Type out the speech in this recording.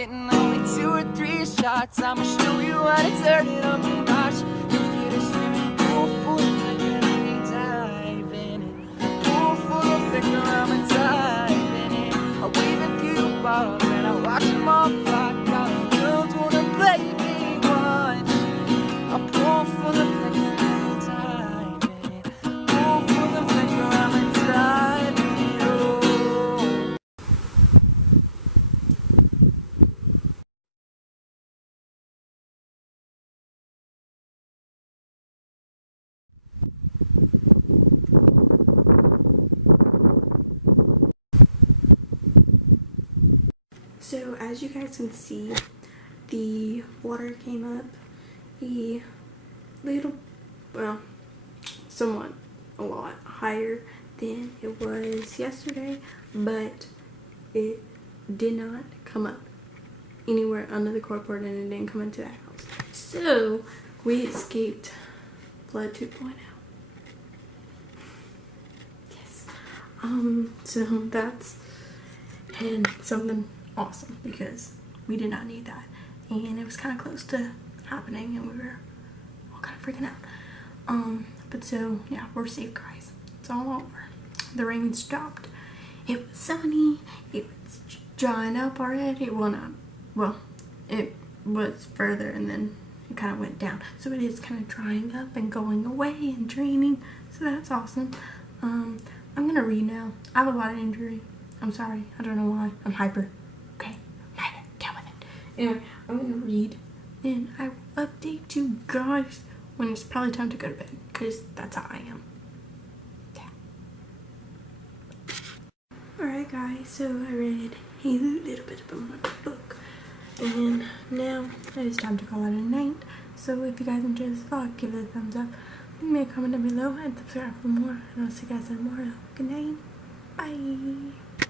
sitting only 2 or 3 shots. I'ma show you how to turn it up and watch. You'll get a swimming pool full of liquor, let me dive in it. Pool full of liquor, I'ma dive in it. I wave a few balls and I watch them all fly. Got the girls wanna play me once. A pool full of liquor, I'ma dive in it. Pool full of liquor, I'ma dive in it. Oh. So as you guys can see, the water came up a little, well, somewhat a lot higher than it was yesterday, but it did not come up anywhere under the carport and it didn't come into the house. So we escaped flood 2.0. Yes. So that's and something awesome because we did not need that, and it was kind of close to happening and we were all kind of freaking out. But so yeah, we're safe, guys. It's all over. The rain stopped. It was sunny. It was drying up already. Well, not well, it was further and then it kind of went down, so it is kind of drying up and going away and draining, so that's awesome. I'm gonna read now. I have a lot of injury. I'm sorry, I don't know why. I'm hyper. Okay, I'm hyper. Deal with it. Anyway, I'm gonna read, and I will update you guys when it's probably time to go to bed, because that's how I am. Yeah. Alright guys, so I read a little bit of my book, and now it is time to call it a night. So if you guys enjoyed this vlog, give it a thumbs up, leave me a comment down below, and subscribe for more, and I'll see you guys tomorrow. Good night. Bye.